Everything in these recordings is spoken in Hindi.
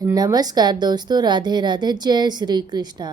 नमस्कार दोस्तों, राधे राधे, जय श्री कृष्णा।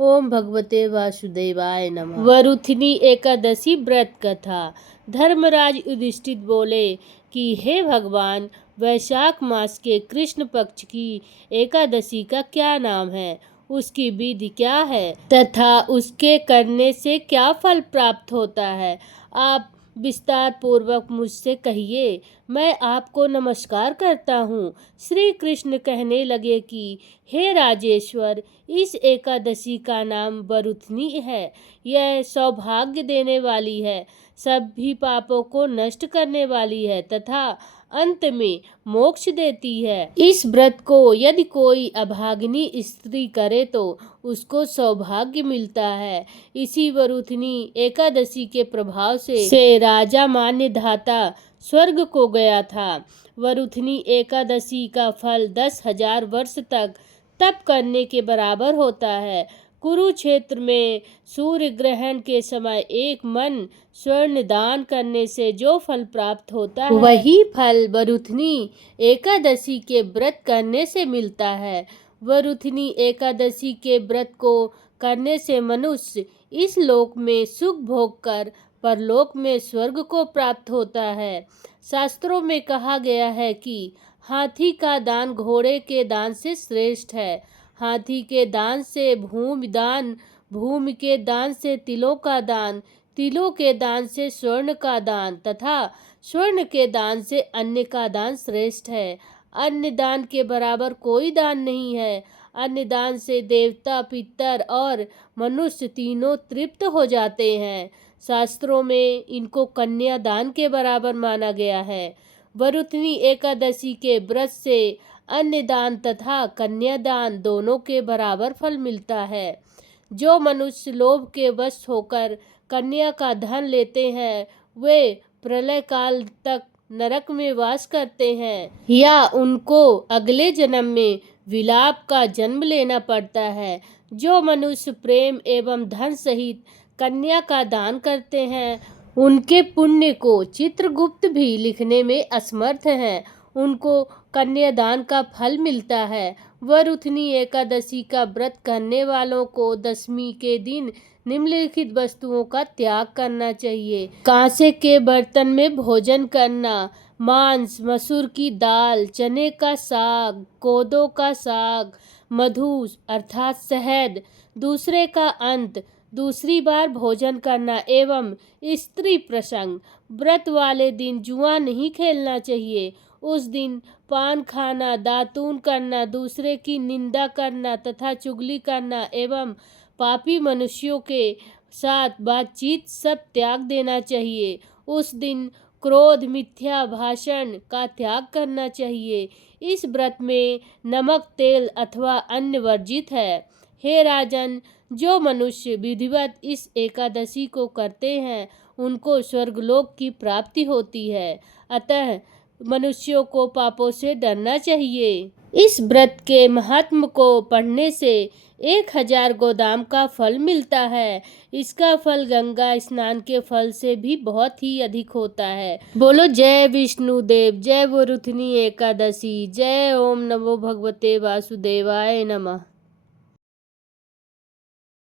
ओम भगवते वासुदेवाय नमः। वरुथिनी एकादशी व्रत कथा। धर्मराज युधिष्ठिर बोले कि हे भगवान, वैशाख मास के कृष्ण पक्ष की एकादशी का क्या नाम है, उसकी विधि क्या है तथा उसके करने से क्या फल प्राप्त होता है, आप विस्तार पूर्वक मुझसे कहिए। मैं आपको नमस्कार करता हूँ। श्री कृष्ण कहने लगे कि हे राजेश्वर, इस एकादशी का नाम वरुथिनी है। यह सौभाग्य देने वाली है, सभी पापों को नष्ट करने वाली है तथा अंत में मोक्ष देती है। इस व्रत को यदि कोई अभागिनी स्त्री करे तो उसको सौभाग्य मिलता है। इसी वरुथिनी एकादशी के प्रभाव से राजा मान्यधाता स्वर्ग को गया था। वरुथिनी एकादशी का फल 10,000 वर्ष तक तप करने के बराबर होता है। कुरुक्षेत्र में सूर्य ग्रहण के समय एक मन स्वर्ण दान करने से जो फल प्राप्त होता है, वही फल वरुथिनी एकादशी के व्रत करने से मिलता है। वरुथिनी एकादशी के व्रत को करने से मनुष्य इस लोक में सुख भोग कर परलोक में स्वर्ग को प्राप्त होता है। शास्त्रों में कहा गया है कि हाथी का दान घोड़े के दान से श्रेष्ठ है। हाथी के दान से भूमि दान, भूमि के दान से तिलों का दान, तिलों के दान से स्वर्ण का दान तथा स्वर्ण के दान से अन्न का दान श्रेष्ठ है। अन्न दान के बराबर कोई दान नहीं है। अन्न दान से देवता, पितर और मनुष्य तीनों तृप्त हो जाते हैं। शास्त्रों में इनको कन्या दान के बराबर माना गया है। वरुथिनी एकादशी के व्रत से अन्न दान तथा कन्या दान दोनों के बराबर फल मिलता है। जो मनुष्य लोभ के वश होकर कन्या का धन लेते हैं, वे प्रलय काल तक नरक में वास करते हैं या उनको अगले जन्म में विलाप का जन्म लेना पड़ता है। जो मनुष्य प्रेम एवं धन सहित कन्या का दान करते हैं, उनके पुण्य को चित्रगुप्त भी लिखने में असमर्थ हैं। उनको कन्यादान का फल मिलता है। वरुथिनी एकादशी का व्रत करने वालों को दशमी के दिन निम्नलिखित वस्तुओं का त्याग करना चाहिए। कांसे के बर्तन में भोजन करना, मांस, मसूर की दाल, चने का साग, कोदो का साग, मधु अर्थात शहद, दूसरे का अंत, दूसरी बार भोजन करना एवं स्त्री प्रसंग। व्रत वाले दिन जुआ नहीं खेलना चाहिए। उस दिन पान खाना, दातून करना, दूसरे की निंदा करना तथा चुगली करना एवं पापी मनुष्यों के साथ बातचीत सब त्याग देना चाहिए। उस दिन क्रोध, मिथ्या भाषण का त्याग करना चाहिए। इस व्रत में नमक, तेल अथवा अन्न वर्जित है। हे राजन, जो मनुष्य विधिवत इस एकादशी को करते हैं, उनको स्वर्गलोक की प्राप्ति होती है। अतः मनुष्यों को पापों से डरना चाहिए। इस व्रत के महात्म को पढ़ने से 1,000 गोदाम का फल मिलता है। इसका फल गंगा स्नान के फल से भी बहुत ही अधिक होता है। बोलो जय विष्णुदेव, जय वरुथिनी एकादशी, जय ओम नमो भगवते वासुदेवाय नमः।